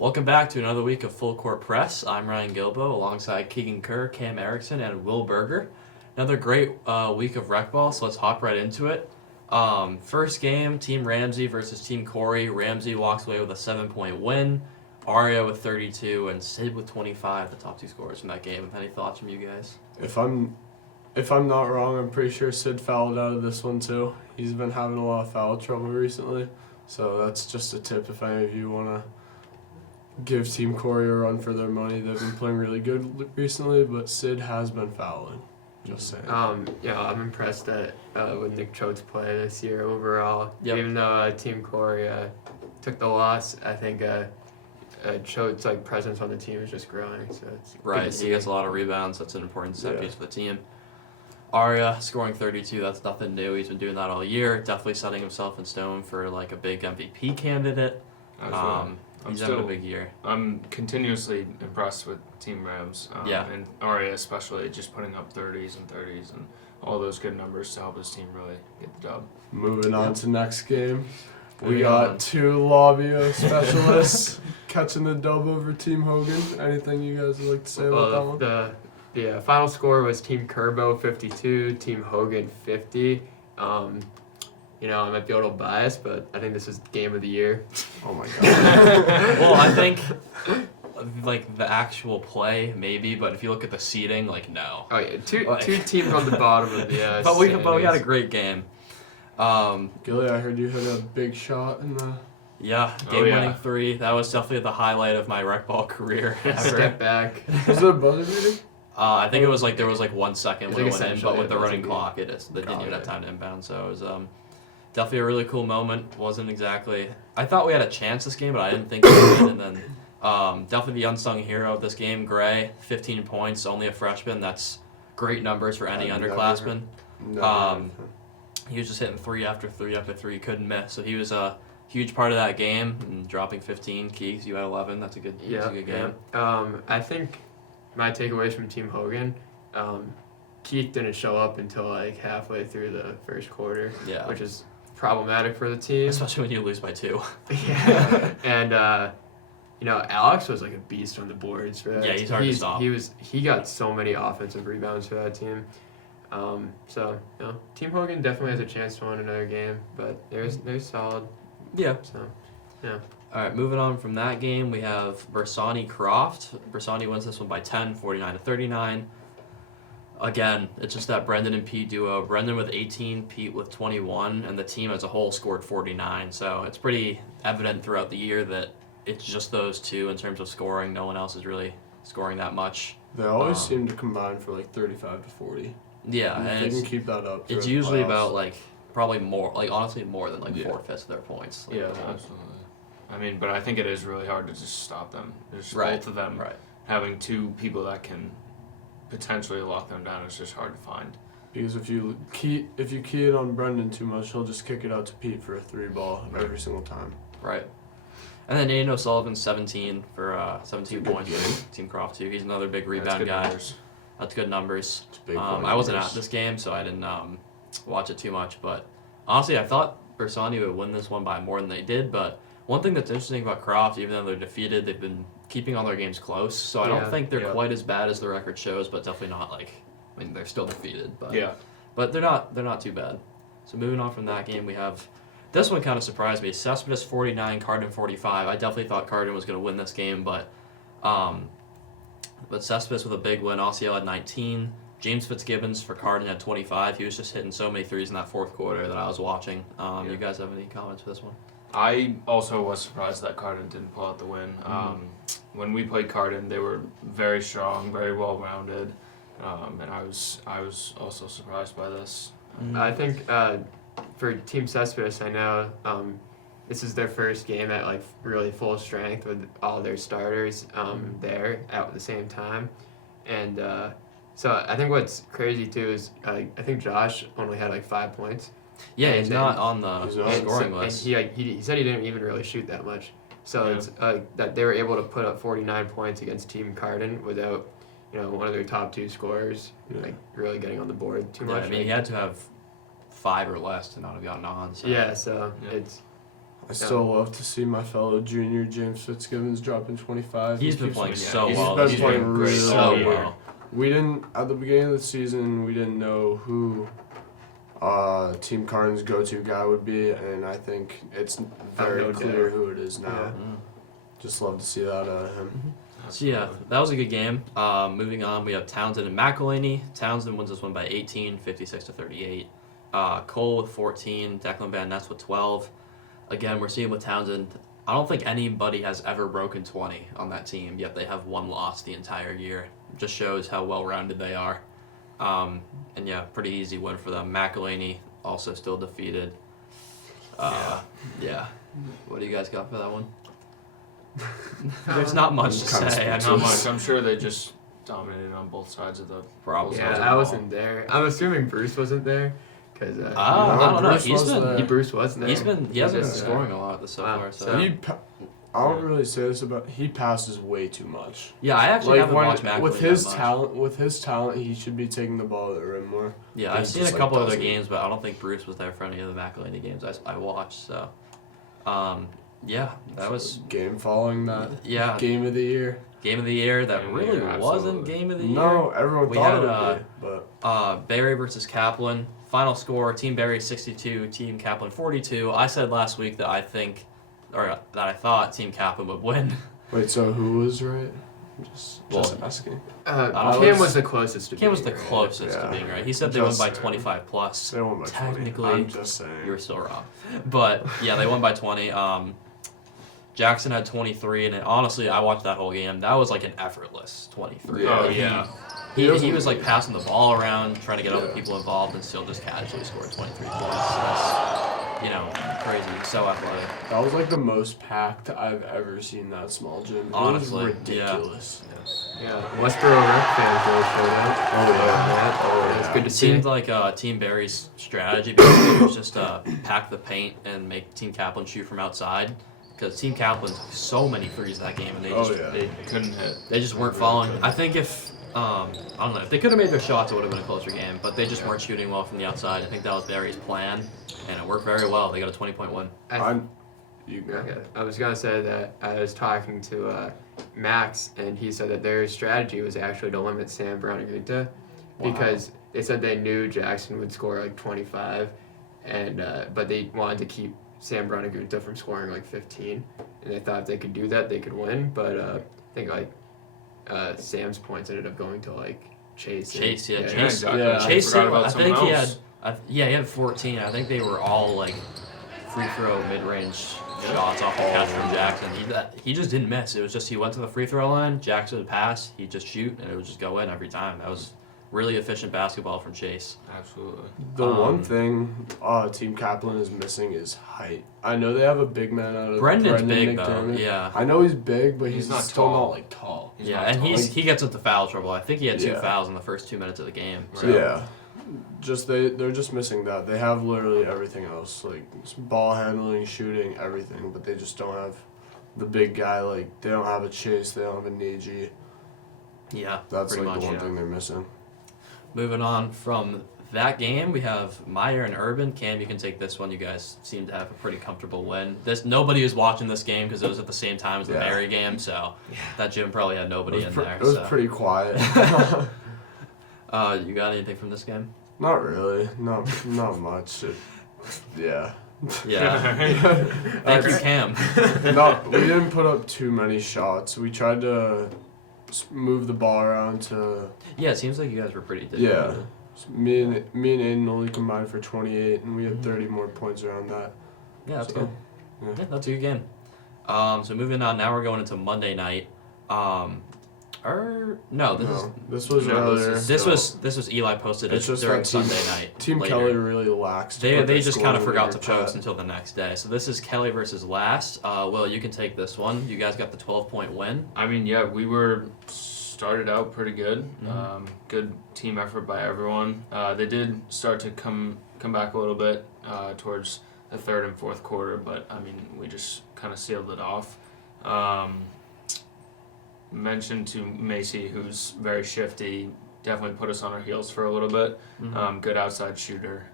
Welcome back to another week of Full Court Press. I'm Ryan Guilbeau alongside Keegan Kerr, Cam Erickson, and Will Berger. Another great week of Recball, so let's hop right into it. First game, Team Ramsey versus Team Corey. Ramsey walks away with a 7-point win. Aria with 32 and Sid with 25, the top two scorers from that game. Any thoughts from you guys? If I'm not wrong, I'm pretty sure Sid fouled out of this one too. He's been having a lot of foul trouble recently, so that's just a tip if any of you want to give Team Corey a run for their money. They've been playing really good recently, but Sid has been fouling. Just saying. I'm impressed at with Nick Choate's play this year overall. Yep. Even though Team Corey took the loss, I think Choate's presence on the team is just growing. So it's Right, good to he see. gets a lot of rebounds. That's an important set piece for the team. Aria scoring 32, that's nothing new. He's been doing that all year. Definitely setting himself in stone for a big MVP candidate. He's having a big year. I'm continuously impressed with Team Rams. And Aria especially, just putting up 30s and all those good numbers to help his team really get the dub. Moving on to next game. We got two Labio specialists catching the dub over Team Hogan. Anything you guys would like to say about that one? The final score was Team Kerbo 52, Team Hogan 50. I might be a little biased, but I think this is game of the year. Oh my god. Well, I think the actual play maybe, but if you look at the seeding, no. Oh yeah, two teams on the bottom of the. But we had a great game. Gilly, I heard you hit a big shot in the. Yeah, game-winning three. That was definitely the highlight of my Recball career ever. Step back. Was it a buzzer beater? I think it was there was 1 second when it went in, but with the running beat. clock, they didn't even have time to inbound. So it was definitely a really cool moment. Wasn't exactly. I thought we had a chance this game, but I didn't think we did. And then definitely the unsung hero of this game, Gray, 15 points, only a freshman. That's great numbers for any underclassman. He was just hitting 3 after 3 after 3, couldn't miss. So he was a huge part of that game, and dropping 15. Keeks, you had 11. That's a good game. I think my takeaways from Team Hogan, Keith didn't show up until halfway through the first quarter, which is problematic for the team. Especially when you lose by 2. Yeah, and Alex was a beast on the boards for that. Yeah, he's hard to stop. He got so many offensive rebounds for that team. Team Hogan definitely has a chance to win another game, but they're solid. Yeah. So, yeah. All right, moving on from that game, we have Bersani Croft. Bersani wins this one by 10, 49-39. Again, it's just that Brendan and Pete duo. Brendan with 18, Pete with 21, and the team as a whole scored 49. So it's pretty evident throughout the year that it's just those two in terms of scoring. No one else is really scoring that much. They always seem to combine for 35 to 40. Yeah, and they can keep that up. It's usually about probably more, honestly more than 4/5 of their points. Yeah, absolutely. I mean, but I think it is really hard to just stop them. There's both of them. Right. Having two people that can potentially lock them down is just hard to find. Because if you key it on Brendan too much, he'll just kick it out to Pete for a 3-ball every single time. Right. And then Aiden O'Sullivan, 17 for 17 points for Team Croft too. He's another big rebound guy. Numbers. That's good numbers. I wasn't at this game, so I didn't watch it too much. But honestly, I thought Bersani would win this one by more than they did. But one thing that's interesting about Croft, even though they're defeated, they've been keeping all their games close. So I don't think they're quite as bad as the record shows, but definitely not they're still defeated. But they're not too bad. So moving on from that game, we have this one kind of surprised me. Cespedes 49, Cardin 45. I definitely thought Cardin was going to win this game, but Cespedes with a big win. Ossiel had 19. James Fitzgibbons for Cardin had 25. He was just hitting so many threes in that fourth quarter that I was watching. You guys have any comments for this one? I also was surprised that Cardin didn't pull out the win. When we played Cardin, they were very strong, very well-rounded, and I was also surprised by this. I think for Team Cespedes, I know this is their first game at really full strength with all their starters there at the same time, and so I think what's crazy too is I think Josh only had 5 points. Yeah, he's not on the scoring list. And he said he didn't even really shoot that much. So it's that they were able to put up 49 points against Team Cardin without one of their top 2 scorers really getting on the board too much. I mean, he had to have 5 or less to not have gotten on. So. Yeah, so it's I still love to see my fellow junior James Fitzgibbons dropping 25. He's He been keeps playing me- so he's well. been He's playing been really so well. well. We didn't at the beginning of the season. We didn't know who Team Cardin's go-to guy would be, and I think it's very no clear doubt. who it is now. Yeah. Mm. Just love to see that out of him. So yeah, that was a good game. Moving on, we have Townsend and McElhaney. Townsend wins this one by 18, 56-38. Cole with 14, Declan Van Ness with 12. Again, we're seeing with Townsend, I don't think anybody has ever broken 20 on that team, yet they have one loss the entire year. It just shows how well-rounded they are. And yeah, pretty easy win for them. McElhaney also still defeated. Yeah. What do you guys got for that one? There's not much to say. I Not know much. I'm sure they just dominated on both sides of the. Probably. Yeah, I wasn't there. I'm assuming Bruce wasn't there, because I don't know. Bruce He's was been there. Bruce wasn't there. he hasn't been just, scoring a lot so wow. far. So So- I don't really say this about. He passes way too much. yeah, I actually haven't watched McElhaney with his that much. talent, he should be taking the ball at the rim more. Yeah, I've he seen just, a like, couple other doesn't. games, but I don't think Bruce was there for any of the McElhaney games I watched. So, yeah, that was Game following that yeah game of the year. game of the year. That Game of the really year, wasn't absolutely. game of the year. No, everyone We thought had, it would be, but Barry versus Kaplan. Final score: Team Barry 62, Team Kaplan 42. I said last week that I thought Team Kaplan would win. wait. So who was right? Just Well, asking. Cam was the closest to Cam was the being right. closest to Yeah. being right. He said they won Just by saying. 25 plus. They won by 20. Technically, I'm just saying. You were still wrong. But yeah, they won by 20. Jackson had 23, and honestly, I watched that whole game. That was like an effortless 23. Yeah. Oh Like, yeah. He was like passing the ball around, trying to get other people involved, and still just casually scored 23 points. That's, crazy. He's so athletic. That was like the most packed I've ever seen that small gym. It Honestly, was ridiculous. Yeah, Westboro Rec fans really showed up. Oh, It's good to It see. seemed like Team Barry's strategy basically was just pack the paint and make Team Kaplan shoot from outside. Because Team Kaplan took so many threes that game, and they Oh, just yeah. They couldn't hit. They just weren't falling. I think if I don't know, if they could have made their shots, it would have been a closer game. But they just weren't shooting well from the outside. I think that was Barry's plan, and it worked very well. They got a 20-point win. You go. Okay. I was gonna say that I was talking to Max, and he said that their strategy was actually to limit Sam Brown-Agunta, because they said they knew Jackson would score like 25, and but they wanted to keep Sam Brown-Agunta from scoring like 15, and they thought if they could do that, they could win. But I think like Sam's points ended up going to like Chase. Chase, yeah, Yeah, Chase. exactly. Yeah. Chase, Forgot about I someone think he else. had. He had 14. I think they were all like free throw mid-range shots off the catch from Jackson. He just didn't miss. It was just he went to the free throw line. Jackson would pass. He'd just shoot, and it would just go in every time. That was really efficient basketball from Chase. Absolutely. The one thing Team Kaplan is missing is height. I know they have a big man out of Brendan's Brendan big though. McDermott. Yeah. I know he's big, but he's not still tall. not like tall. He's Yeah, not and tall. he gets into foul trouble. I think he had 2 Yeah. fouls in the first 2 minutes of the game. So. Yeah. They're just missing that. They have literally everything else, like ball handling, shooting, everything, but they just don't have the big guy. Like they don't have a Chase, they don't have a Neji. Yeah, That's pretty like much. the one yeah. thing they're missing. Moving on from that game, we have Meyer and Urban. Cam, you can take this one. You guys seem to have a pretty comfortable win. Nobody was watching this game because it was at the same time as the Yeah. Barry game, so that gym probably had nobody in there. It was so. pretty quiet. You got anything from this game? Not really. Not much. Yeah. Yeah. Thank you, Cam. We didn't put up too many shots. We tried to move the ball around to. Yeah, it seems like you guys were pretty different. Yeah. Me and Aiden only combined for 28, and we had 30 more points around that. Yeah, that's So, good. yeah. Yeah, that's a good game. So moving on, now we're going into Monday night. This was earlier. This was Eli posted it It's just during that Team- Sunday night. Team later. Kelly really lax. to They put their just scores kind of in the forgot to group chat. post until the next day. So this is Kelly versus Last. Will, you can take this one. You guys got the 12-point win. I mean, yeah, we started out pretty good. Good team effort by everyone. They did start to come back a little bit towards the third and fourth quarter, but I mean, we just kind of sealed it off. Mentioned to Macy, who's very shifty, definitely put us on our heels for a little bit. Good outside shooter,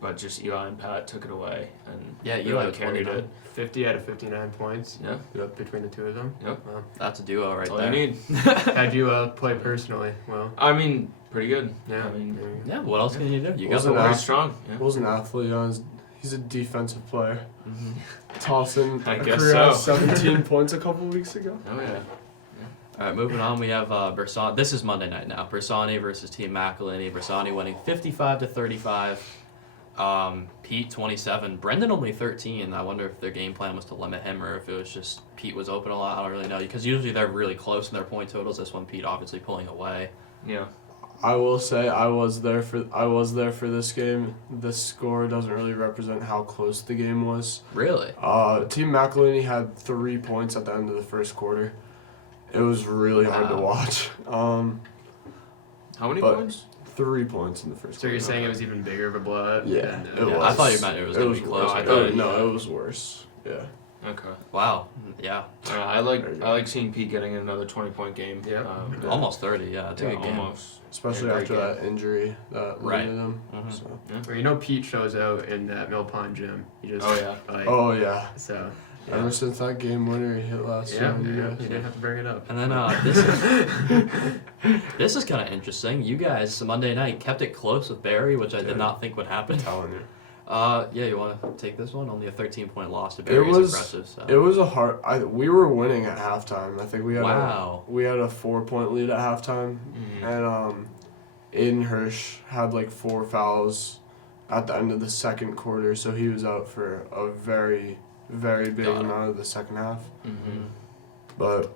but just Eli and Pat took it away, and Yeah, Really Eli with carried 29. it. 50 out of 59 points. Yeah. Yep. Between the two of them. Yep. Wow. That's a duo right That's all there. you need. How'd you play personally? Well, I mean, pretty good. yeah. I mean, there you go. Yeah, what else can you do? You got Wasn't the very that- worst. strong. Yeah. Was an athlete. He's a defensive player. Mm-hmm. Tossing I a guess career high so. 17 points a couple weeks ago. Oh yeah. All right, moving on. We have Bersani. This is Monday night now. Bersani versus Team McElhinney. Bersani winning 55-35. Pete 27. Brendan only 13. I wonder if their game plan was to limit him or if it was just Pete was open a lot. I don't really know because usually they're really close in their point totals. This one, Pete obviously pulling away. Yeah. I will say I was there for this game. The score doesn't really represent how close the game was. Really? Team McElhinney had 3 points at the end of the first quarter. It was really hard to Wow. watch. How many But- points? 3 points in the first So quarter. you're saying it was even bigger of a blowout? Yeah, than, it was. I thought you meant it was going to be close. I I thought- thought, No, it was worse. Yeah. Okay. wow. Yeah. I like There you go. I like seeing Pete getting another 20-point game. Yeah. Yeah. Almost 30. Yeah. It's a Yeah, good game. almost. Especially Yeah, great after game. that injury that Right. limited him. Mhm. So. Well, you know Pete shows out in that Mill Pond gym. He just Oh yeah. like Oh yeah. so. Yeah. Ever since that game winner he hit last Yeah, year, you you guys. didn't have to bring it up. And then this is kind of interesting. You guys Monday night kept it close with Barry, which I did Dude. not think would happen. I'm telling you. Yeah, you want to take this one? Only a 13-point loss to It Barry is was- impressive. So. It was a hard. We were winning at halftime. I think we had Wow. we had a 4-point lead at halftime, Mhm. and Aiden Hirsch had like 4 fouls at the end of the second quarter, so he was out for a very, very big Got it. amount of the second half. Mhm. But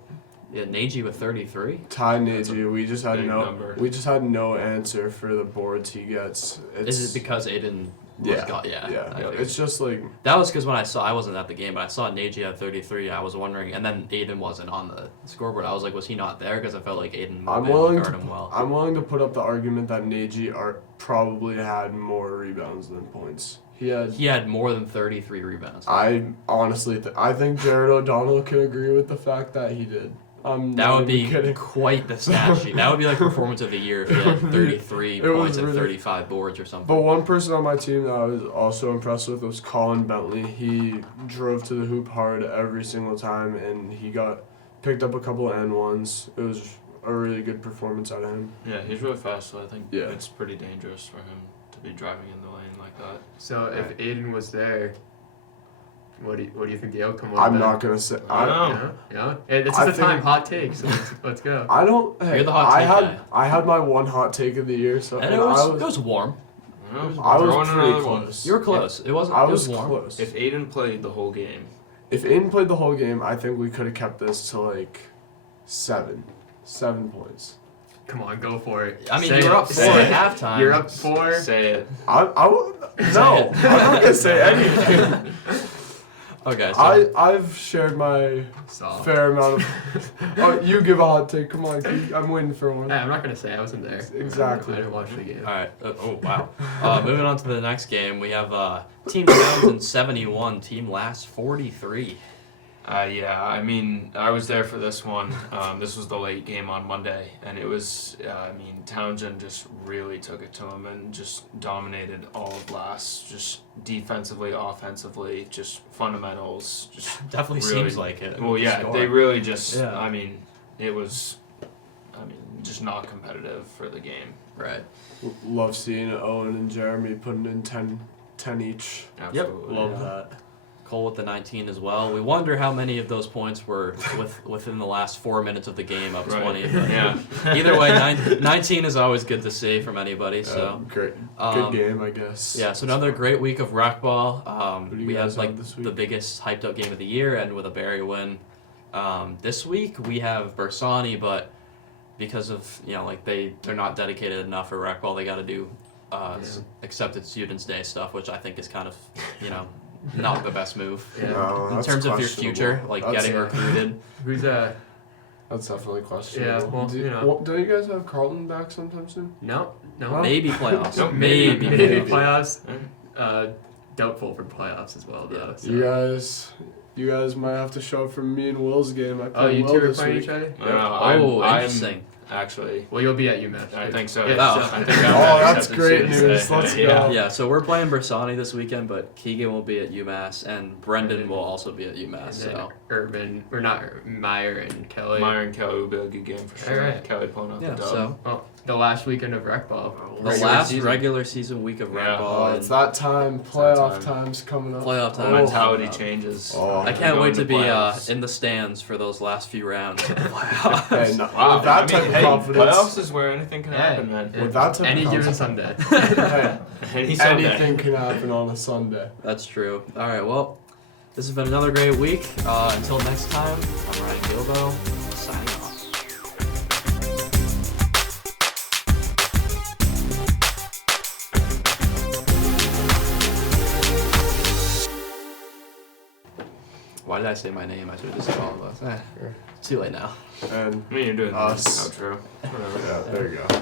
Yeah, Nagy with 33. Ty That's a Nagy, we just had big no number. answer for the boards he gets. Is it because Aiden was Yeah. yeah. I Yeah, figured. it's just like That was because when I wasn't at the game, but I saw Nagy at 33. I was wondering, and then Aiden wasn't on the scoreboard. I was like, was he not there? Because I felt like Aiden I'm would willing guard to him well. I'm willing to put up the argument that Nagy probably had more rebounds than points. He had more than 33 rebounds. I honestly I think Jared O'Donnell can agree with the fact that he did. I'm That not would even be kidding. quite the stat sheet. That would be like performance of the year if he had 33 It was points and really- 35 boards or something. But one person on my team that I was also impressed with was Colin Bentley. He drove to the hoop hard every single time, and he picked up a couple of N1s. It was a really good performance out of him. Yeah, he's really fast, so I think Yeah. it's pretty dangerous for him to be driving in the lane like that. So if Aiden was there, what do you think the outcome was? I'm then? not gonna say. I know. Yeah. Hey, this I is the think- time. Hot takes. So let's go. I don't. Hey, You're the hot I take had guy. I had my one hot take of the year, so and and it was, I it was warm. I was I was throwing pretty another one. close. You were close. It wasn't. I it was was warm. close. If Aiden played the whole game, If Aiden played the whole game, I think we could have kept this to like 7 points. Come on, go for it. I mean, Say you were it. up 4 Say it. at halftime. You're up 4. say it. I would no. I'm not gonna say anything. Okay, so I've shared my Soft. fair amount of. Oh, you give a hot take. Come on, Keith. I'm waiting for one. Hey, I'm not gonna say I wasn't there. Exactly. I didn't watch the game. all right. Oh wow. Moving on to the next game, we have Team Townsend 71, Team Last 43. Yeah, I mean, I was there for this one. This was the late game on Monday, and it was, I mean, Townsend just really took it to him and just dominated all of last, just defensively, offensively, just fundamentals, just Definitely really, seems like it. Well, yeah, Score. they really just, Yeah. I mean, it was, just not competitive for the game. Right. Love seeing Owen and Jeremy putting in 10 each. Absolutely. Love yeah. that. Cole with the 19 as well. We wonder how many of those points were within the last 4 minutes of the game, up Right. 20. But Yeah. either way, 19 is always good to see from anybody. So Great. um, Good game, I guess. yeah, so another great week of Recball. Who do you We had guys like have this week? the biggest hyped up game of the year, and with a Barry win. This week we have Bersani, but because of they're not dedicated enough for Recball, they got to do accepted students day stuff, which I think is kind of not the best move. Yeah. No, In that's terms of your questionable. future, like That's- getting recruited. Who's That's definitely questionable. Yeah, well, you know. Don't you guys have Carlton back sometime soon? No. Maybe playoffs. Nope. Maybe. playoffs. Doubtful for playoffs as well, though. So. You guys might have to show up for me and Will's game. I Oh, played you Will two are this playing week. each other? I don't know, Oh, I'm interesting. actually. Well, you'll be at UMass. I think so. Yeah, Oh. so- I think That's great news. Let's go. Yeah, so we're playing Bersani this weekend, but Keegan will be at UMass, and Brendan will also be at UMass. And then So Urban, or not Meyer and Kelly. Meyer and Kelly will be a good game for sure. Alright. Kelly pulling out yeah, the dub. so Oh, the last weekend of Recball. the Regular last season. regular season week of Yeah. Recball. Oh, it's that time. Playoff time. time's coming up. Playoff time. Oh. Mentality Oh. changes. Oh. I We're can't going wait to be playoffs. in the stands for those last few rounds of the Hey, playoffs. no, Wow, with that I type mean, of hey, confidence, playoffs is where anything can Yeah. happen, man. With that type of Any given confidence. Sunday. hey, Any Sunday. anything can happen on a Sunday. That's true. All right, well, this has been another great week. Until next time, I'm Ryan Guilbeau, signing off. Why did I say my name? I should have just said all of us. It's too late now. And I mean, you're doing Us. the outro. Whatever. yeah, there you go.